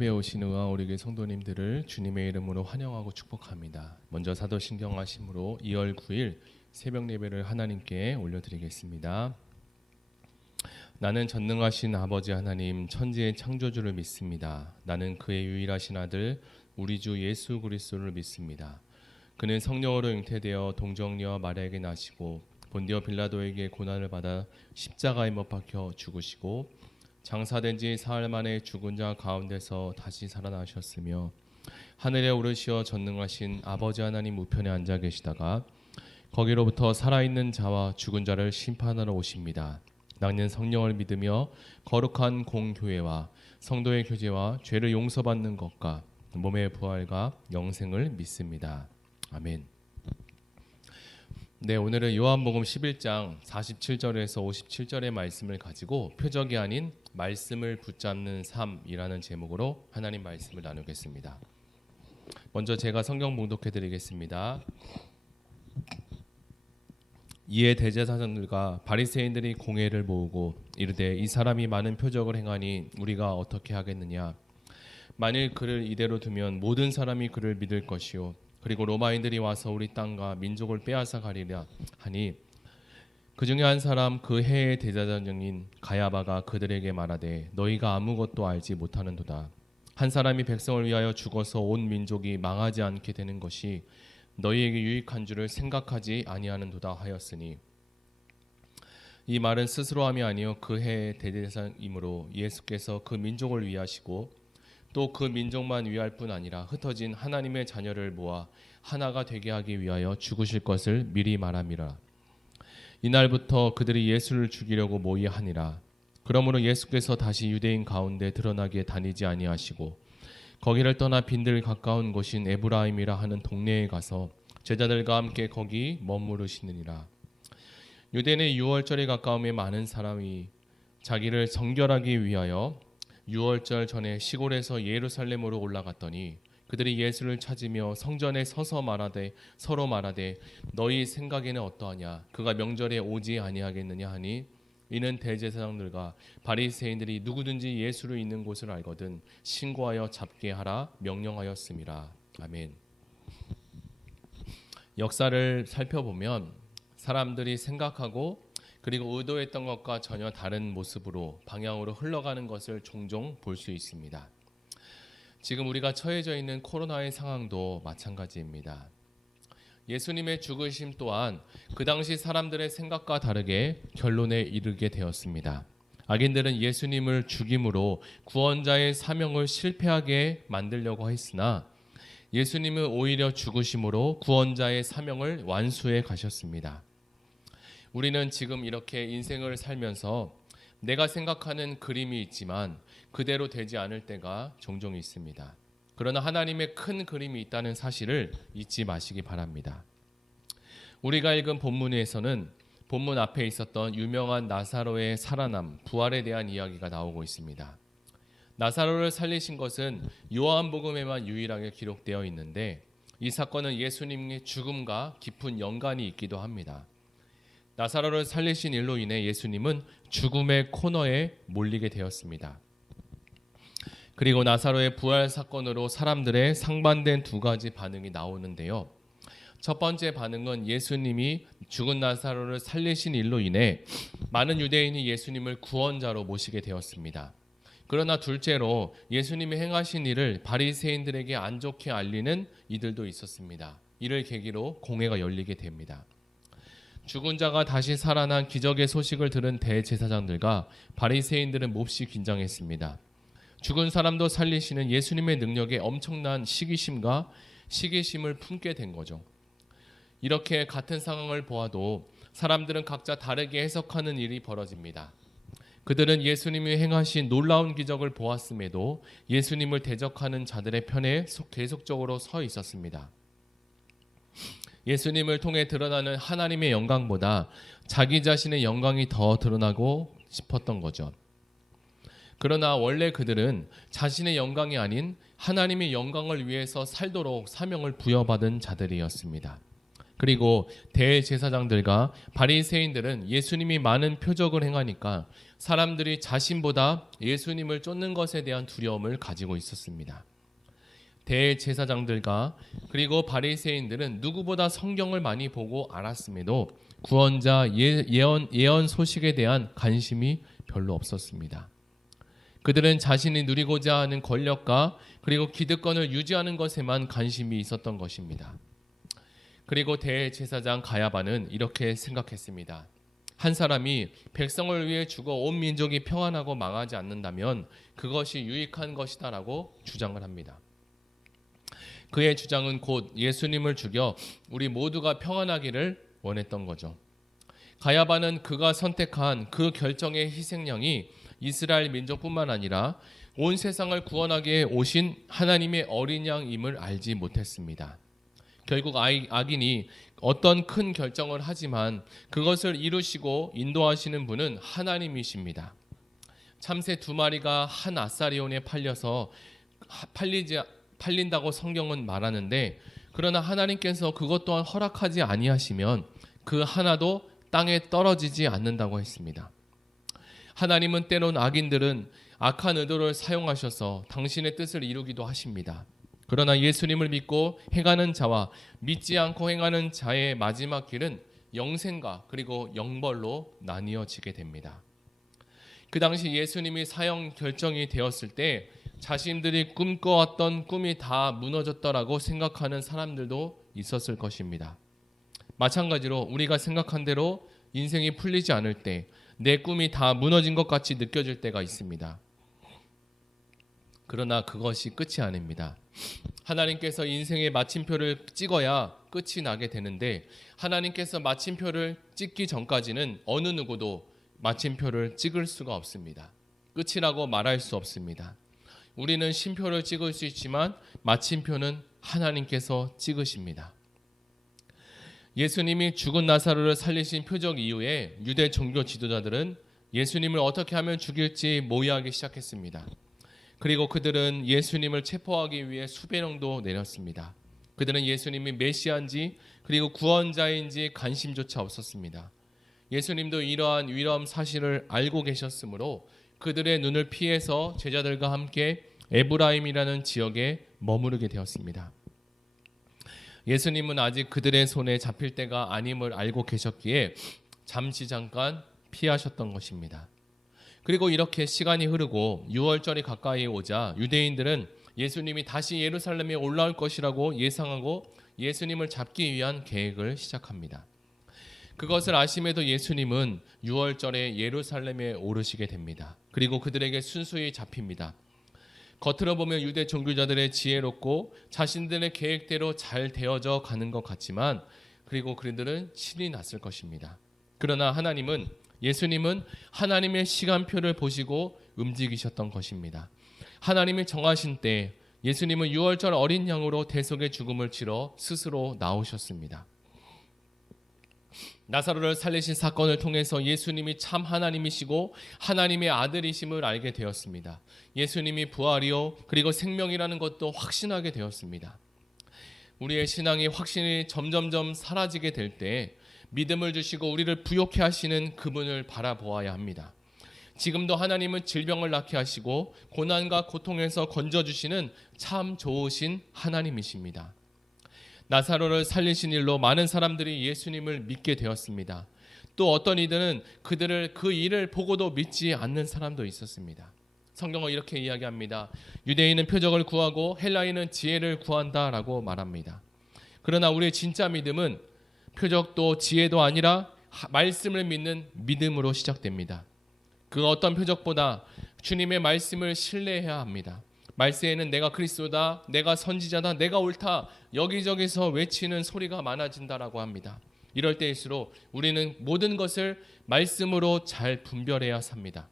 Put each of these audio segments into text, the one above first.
예배에 오신 의왕오리교회 성도님들을 주님의 이름으로 환영하고 축복합니다. 먼저 사도신경 하심으로 2월 9일 새벽 예배를 하나님께 올려드리겠습니다. 나는 전능하신 아버지 하나님 천지의 창조주를 믿습니다. 나는 그의 유일하신 아들 우리 주 예수 그리스도를 믿습니다. 그는 성령으로 잉태되어 동정녀와 마리아에게 나시고 본디오 빌라도에게 고난을 받아 십자가에 못 박혀 죽으시고 장사된 지 사흘 만에 죽은 자 가운데서 다시 살아나셨으며 하늘에 오르시어 전능하신 아버지 하나님 우편에 앉아 계시다가 거기로부터 살아있는 자와 죽은 자를 심판하러 오십니다. 나는 성령을 믿으며 거룩한 공교회와 성도의 교제와 죄를 용서받는 것과 몸의 부활과 영생을 믿습니다. 아멘. 네, 오늘은 요한복음 11장 47절에서 57절의 말씀을 가지고 표적이 아닌 말씀을 붙잡는 삶이라는 제목으로 하나님 말씀을 나누겠습니다. 먼저 제가 성경 봉독해 드리겠습니다. 이에 대제사장들과 바리새인들이 공회를 모으고 이르되 이 사람이 많은 표적을 행하니 우리가 어떻게 하겠느냐. 만일 그를 이대로 두면 모든 사람이 그를 믿을 것이요 그리고 로마인들이 와서 우리 땅과 민족을 빼앗아 가리라 하니 그 중에 한 사람 그 해의 대제사장인 가야바가 그들에게 말하되 너희가 아무것도 알지 못하는도다. 한 사람이 백성을 위하여 죽어서 온 민족이 망하지 않게 되는 것이 너희에게 유익한 줄을 생각하지 아니하는도다 하였으니 이 말은 스스로 함이 아니요 그 해의 대제사장이므로 예수께서 그 민족을 위하시고 또 그 민족만 위할 뿐 아니라 흩어진 하나님의 자녀를 모아 하나가 되게 하기 위하여 죽으실 것을 미리 말함이라. 이날부터 그들이 예수를 죽이려고 모의하니라. 그러므로 예수께서 다시 유대인 가운데 드러나게 다니지 아니하시고 거기를 떠나 빈들 가까운 곳인 에브라임이라 하는 동네에 가서 제자들과 함께 거기 머무르시느니라. 유대인의 유월절이 가까움에 많은 사람이 자기를 정결하기 위하여 유월절 전에 시골에서 예루살렘으로 올라갔더니 그들이 예수를 찾으며 성전에 서서 서로 말하되 너희 생각에는 어떠하냐 그가 명절에 오지 아니하겠느냐 하니 이는 대제사장들과 바리새인들이 누구든지 예수를 있는 곳을 알거든 신고하여 잡게 하라 명령하였음이라. 아멘. 역사를 살펴보면 사람들이 생각하고 그리고 의도했던 것과 전혀 다른 모습으로 방향으로 흘러가는 것을 종종 볼 수 있습니다. 지금 우리가 처해져 있는 코로나의 상황도 마찬가지입니다. 예수님의 죽으심 또한 그 당시 사람들의 생각과 다르게 결론에 이르게 되었습니다. 악인들은 예수님을 죽임으로 구원자의 사명을 실패하게 만들려고 했으나 예수님은 오히려 죽으심으로 구원자의 사명을 완수해 가셨습니다. 우리는 지금 이렇게 인생을 살면서 내가 생각하는 그림이 있지만 그대로 되지 않을 때가 종종 있습니다. 그러나 하나님의 큰 그림이 있다는 사실을 잊지 마시기 바랍니다. 우리가 읽은 본문에서는 본문 앞에 있었던 유명한 나사로의 살아남, 부활에 대한 이야기가 나오고 있습니다. 나사로를 살리신 것은 요한복음에만 유일하게 기록되어 있는데 이 사건은 예수님의 죽음과 깊은 연관이 있기도 합니다. 나사로를 살리신 일로 인해 예수님은 죽음의 코너에 몰리게 되었습니다. 그리고 나사로의 부활 사건으로 사람들의 상반된 두 가지 반응이 나오는데요. 첫 번째 반응은 예수님이 죽은 나사로를 살리신 일로 인해 많은 유대인이 예수님을 구원자로 모시게 되었습니다. 그러나 둘째로 예수님이 행하신 일을 바리새인들에게 안 좋게 알리는 이들도 있었습니다. 이를 계기로 공회가 열리게 됩니다. 죽은 자가 다시 살아난 기적의 소식을 들은 대제사장들과 바리새인들은 몹시 긴장했습니다. 죽은 사람도 살리시는 예수님의 능력에 엄청난 시기심과 시기심을 품게 된 거죠. 이렇게 같은 상황을 보아도 사람들은 각자 다르게 해석하는 일이 벌어집니다. 그들은 예수님이 행하신 놀라운 기적을 보았음에도 예수님을 대적하는 자들의 편에 계속적으로 서 있었습니다. 예수님을 통해 드러나는 하나님의 영광보다 자기 자신의 영광이 더 드러나고 싶었던 거죠. 그러나 원래 그들은 자신의 영광이 아닌 하나님의 영광을 위해서 살도록 사명을 부여받은 자들이었습니다. 그리고 대제사장들과 바리새인들은 예수님이 많은 표적을 행하니까 사람들이 자신보다 예수님을 쫓는 것에 대한 두려움을 가지고 있었습니다. 대제사장들과 그리고 바리새인들은 누구보다 성경을 많이 보고 알았음에도 구원자 예언 소식에 대한 관심이 별로 없었습니다. 그들은 자신이 누리고자 하는 권력과 그리고 기득권을 유지하는 것에만 관심이 있었던 것입니다. 그리고 대제사장 가야바는 이렇게 생각했습니다. 한 사람이 백성을 위해 죽어 온 민족이 평안하고 망하지 않는다면 그것이 유익한 것이다라고 주장을 합니다. 그의 주장은 곧 예수님을 죽여 우리 모두가 평안하기를 원했던 거죠. 가야바는 그가 선택한 그 결정의 희생양이 이스라엘 민족뿐만 아니라 온 세상을 구원하기 위해 오신 하나님의 어린 양임을 알지 못했습니다. 결국 악인이 어떤 큰 결정을 하지만 그것을 이루시고 인도하시는 분은 하나님이십니다. 참새 2마리가 한 아사리온에 팔린다고 성경은 말하는데, 그러나 하나님께서 그것 또한 허락하지 아니하시면 그 하나도 땅에 떨어지지 않는다고 했습니다. 하나님은 때론 악인들은 악한 의도를 사용하셔서 당신의 뜻을 이루기도 하십니다. 그러나 예수님을 믿고 행하는 자와 믿지 않고 행하는 자의 마지막 길은 영생과 그리고 영벌로 나뉘어지게 됩니다. 그 당시 예수님이 사형 결정이 되었을 때 자신들이 꿈꿔왔던 꿈이 다 무너졌다라고 생각하는 사람들도 있었을 것입니다. 마찬가지로 우리가 생각한 대로 인생이 풀리지 않을 때 내 꿈이 다 무너진 것 같이 느껴질 때가 있습니다. 그러나 그것이 끝이 아닙니다. 하나님께서 인생의 마침표를 찍어야 끝이 나게 되는데, 하나님께서 마침표를 찍기 전까지는 어느 누구도 마침표를 찍을 수가 없습니다. 끝이라고 말할 수 없습니다. 우리는 쉼표를 찍을 수 있지만 마침표는 하나님께서 찍으십니다. 예수님이 죽은 나사로를 살리신 표적 이후에 유대 종교 지도자들은 예수님을 어떻게 하면 죽일지 모의하기 시작했습니다. 그리고 그들은 예수님을 체포하기 위해 수백 명도 내렸습니다. 그들은 예수님이 메시아인지 그리고 구원자인지 관심조차 없었습니다. 예수님도 이러한 위험 사실을 알고 계셨으므로 그들의 눈을 피해서 제자들과 함께 에브라임이라는 지역에 머무르게 되었습니다. 예수님은 아직 그들의 손에 잡힐 때가 아님을 알고 계셨기에 잠시 잠깐 피하셨던 것입니다. 그리고 이렇게 시간이 흐르고 6월절이 가까이 오자 유대인들은 예수님이 다시 예루살렘에 올라올 것이라고 예상하고 예수님을 잡기 위한 계획을 시작합니다. 그것을 아심에도 예수님은 6월절에 예루살렘에 오르시게 됩니다. 그리고 그들에게 순수히 잡힙니다. 겉으로 보면 유대 종교자들의 지혜롭고 자신들의 계획대로 잘 되어져 가는 것 같지만, 그리고 그들은 신이 났을 것입니다. 그러나 예수님은 하나님의 시간표를 보시고 움직이셨던 것입니다. 하나님이 정하신 때 예수님은 6월절 어린 양으로 대속의 죽음을 치러 스스로 나오셨습니다. 나사로를 살리신 사건을 통해서 예수님이 참 하나님이시고 하나님의 아들이심을 알게 되었습니다. 예수님이 부활이요 그리고 생명이라는 것도 확신하게 되었습니다. 우리의 신앙의 확신이 점점점 사라지게 될 때 믿음을 주시고 우리를 부욕해 하시는 그분을 바라보아야 합니다. 지금도 하나님은 질병을 낫게 하시고 고난과 고통에서 건져주시는 참 좋으신 하나님이십니다. 나사로를 살리신 일로 많은 사람들이 예수님을 믿게 되었습니다. 또 어떤 이들은 그 일을 보고도 믿지 않는 사람도 있었습니다. 성경은 이렇게 이야기합니다. 유대인은 표적을 구하고 헬라인은 지혜를 구한다라고 말합니다. 그러나 우리의 진짜 믿음은 표적도 지혜도 아니라 말씀을 믿는 믿음으로 시작됩니다. 그 어떤 표적보다 주님의 말씀을 신뢰해야 합니다. 말세에는 내가 그리스도다, 내가 선지자다, 내가 옳다, 여기저기서 외치는 소리가 많아진다라고 합니다. 이럴 때일수록 우리는 모든 것을 말씀으로 잘 분별해야 삽니다.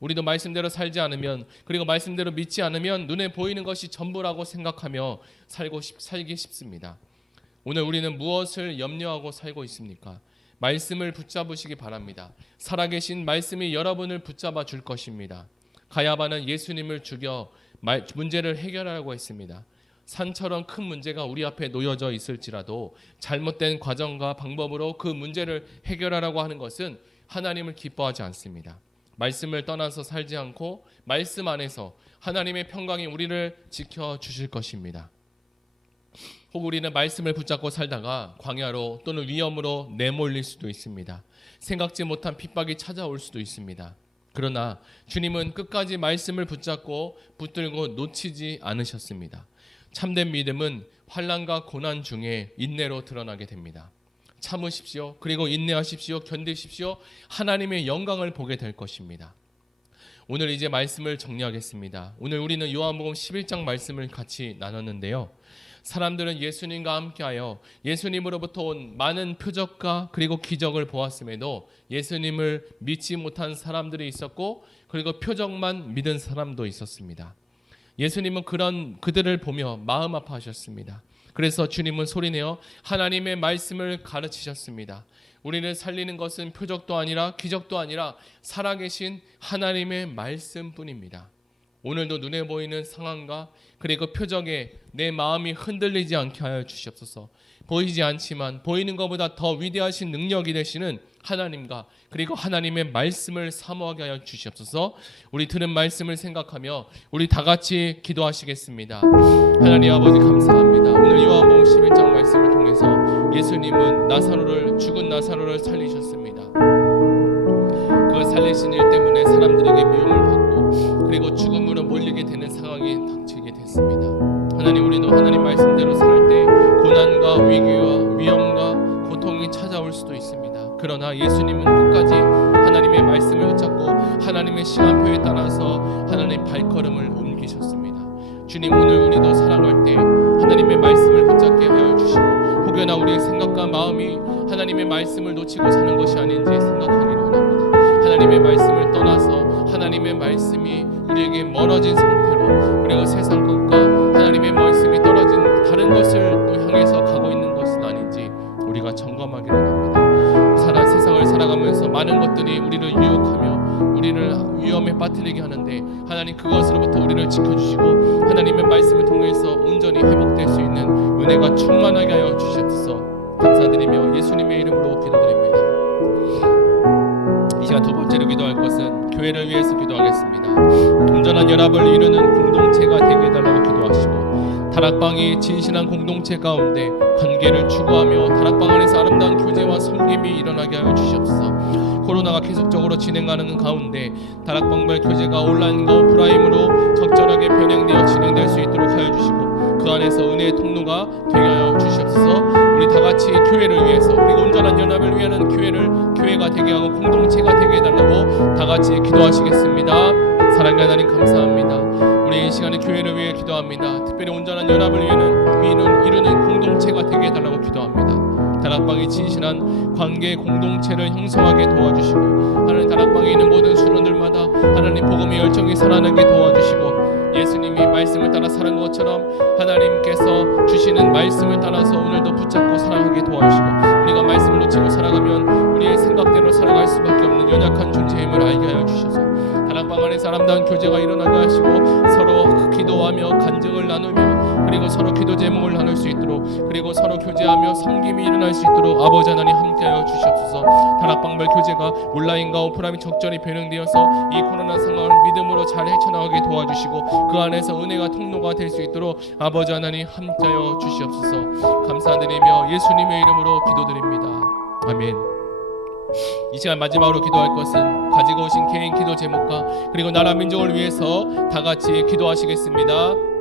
우리도 말씀대로 살지 않으면, 그리고 말씀대로 믿지 않으면 눈에 보이는 것이 전부라고 생각하며 살기 쉽습니다. 오늘 우리는 무엇을 염려하고 살고 있습니까? 말씀을 붙잡으시기 바랍니다. 살아계신 말씀이 여러분을 붙잡아 줄 것입니다. 가야바는 예수님을 죽여 문제를 해결하려고 했습니다. 산처럼 큰 문제가 우리 앞에 놓여져 있을지라도 잘못된 과정과 방법으로 그 문제를 해결하라고 하는 것은 하나님을 기뻐하지 않습니다. 말씀을 떠나서 살지 않고 말씀 안에서 하나님의 평강이 우리를 지켜주실 것입니다. 혹 우리는 말씀을 붙잡고 살다가 광야로 또는 위험으로 내몰릴 수도 있습니다. 생각지 못한 핍박이 찾아올 수도 있습니다. 그러나 주님은 끝까지 말씀을 붙잡고 붙들고 놓치지 않으셨습니다. 참된 믿음은 환난과 고난 중에 인내로 드러나게 됩니다. 참으십시오. 그리고 인내하십시오. 견디십시오. 하나님의 영광을 보게 될 것입니다. 오늘 이제 말씀을 정리하겠습니다. 오늘 우리는 요한복음 11장 말씀을 같이 나눴는데요. 사람들은 예수님과 함께하여 예수님으로부터 온 많은 표적과 그리고 기적을 보았음에도 예수님을 믿지 못한 사람들이 있었고, 그리고 표적만 믿은 사람도 있었습니다. 예수님은 그들을 보며 마음 아파하셨습니다. 그래서 주님은 소리내어 하나님의 말씀을 가르치셨습니다. 우리를 살리는 것은 표적도 아니라 기적도 아니라 살아계신 하나님의 말씀뿐입니다. 오늘도 눈에 보이는 상황과 그리고 표적에 내 마음이 흔들리지 않게 하여 주시옵소서. 보이지 않지만 보이는 것보다 더 위대하신 능력이 되시는 하나님과 그리고 하나님의 말씀을 사모하게 하여 주시옵소서. 우리 들은 말씀을 생각하며 우리 다 같이 기도하시겠습니다. 하나님 아버지 감사합니다. 오늘 요한복음 11장 말씀을 통해서 예수님은 죽은 나사로를 살리셨습니다. 그 살리신 일 때문에 사람들에게 미움을 받고 그리고 죽음으로 몰리게 되는 상황이 닥치게 됐습니다. 하나님, 우리도 하나님 말씀대로 살 때 고난과 위기와 위험과 고통이 찾아올 수도 있습니다. 그러나 예수님은 끝까지 하나님의 말씀을 붙잡고 하나님의 시간표에 따라서 하나님의 발걸음을 옮기셨습니다. 주님, 오늘 우리도 살아갈 때 하나님의 말씀을 붙잡게 하여 주시고 혹여나 우리의 생각과 마음이 하나님의 말씀을 놓치고 사는 것이 아닌지 생각하기를 원합니다. 하나님의 말씀을 떠나서 하나님의 말씀이 우리에게 멀어진 상태로 그리고 세상 것과 하나님의 말씀이 떨어진 다른 것을 또 향해서 가고 있는 것은 아닌지 우리가 점검하기를 원합니다. 세상을 살아가면서 많은 것들이 우리를 유혹하며 우리를 위험에 빠뜨리게 하는데 하나님 그것으로부터 우리를 지켜주시고 하나님의 말씀을 통해서 온전히 회복될 수 있는 은혜가 충만하게 하여 주시옵소서. 감사드리며 예수님의 이름으로 기도드립니다. 이 시간 두 번째로 기도할 것은 교회를 위해서 기도하겠습니다. 온전한 연합을 이루는 공동체가 되게 해달라고 기도하시고 다락방이 진실한 공동체 가운데 관계를 추구하며 다락방 안에서 아름다운 교제와 섬김이 일어나게 하여 주시옵소서. 코로나가 계속적으로 진행하는 가운데 다락방별 교제가 온라인과 오프라인으로 적절하게 병행되어 진행될 수 있도록 하여 주시고 그 안에서 은혜의 통로가 되게 하여 주시옵소서. 우리 다 같이 교회를 위해서 그리고 온전한 연합을 위하는 교회가 되게 하고 공동체가 되게 해달라고 다 같이 기도하시겠습니다. 사랑하는 하나님 감사합니다. 우리 이 시간에 교회를 위해 기도합니다. 특별히 온전한 연합을 이루는 공동체가 되게 해달라고 기도합니다. 다락방이 진실한 관계 공동체를 형성하게 도와주시고 하나님 다락방에 있는 모든 수련들마다 하나님 복음의 열정이 살아나게 도와주시고 예수님이 말씀을 따라 살은 것처럼 하나님께서 주시는 말씀을 따라서 오늘도 붙잡고 살아가게 도와주시고 우리가 말씀을 놓치고 살아가면 우리의 생각대로 살아갈 수밖에 없는 연약한 존재임을 알게 하여 주셔서 다락방 안에서 아름다운 교제가 일어나게 하시고 서로 기도하며 간증을 나누며 그리고 서로 기도 제목을 나눌 수 있도록 그리고 서로 교제하며 섬김이 일어날 수 있도록 아버지 하나님 함께하여 주시옵소서. 다락방별 교제가 온라인과 오프라인이 적절히 변형되어서 이 코로나 상황을 믿음으로 잘 헤쳐나가게 도와주시고 그 안에서 은혜가 통로가 될 수 있도록 아버지 하나님 함께하여 주시옵소서. 감사드리며 예수님의 이름으로 기도드립니다. 아멘. 이 시간 마지막으로 기도할 것은 가지고 오신 개인 기도 제목과 그리고 나라 민족을 위해서 다 같이 기도하시겠습니다.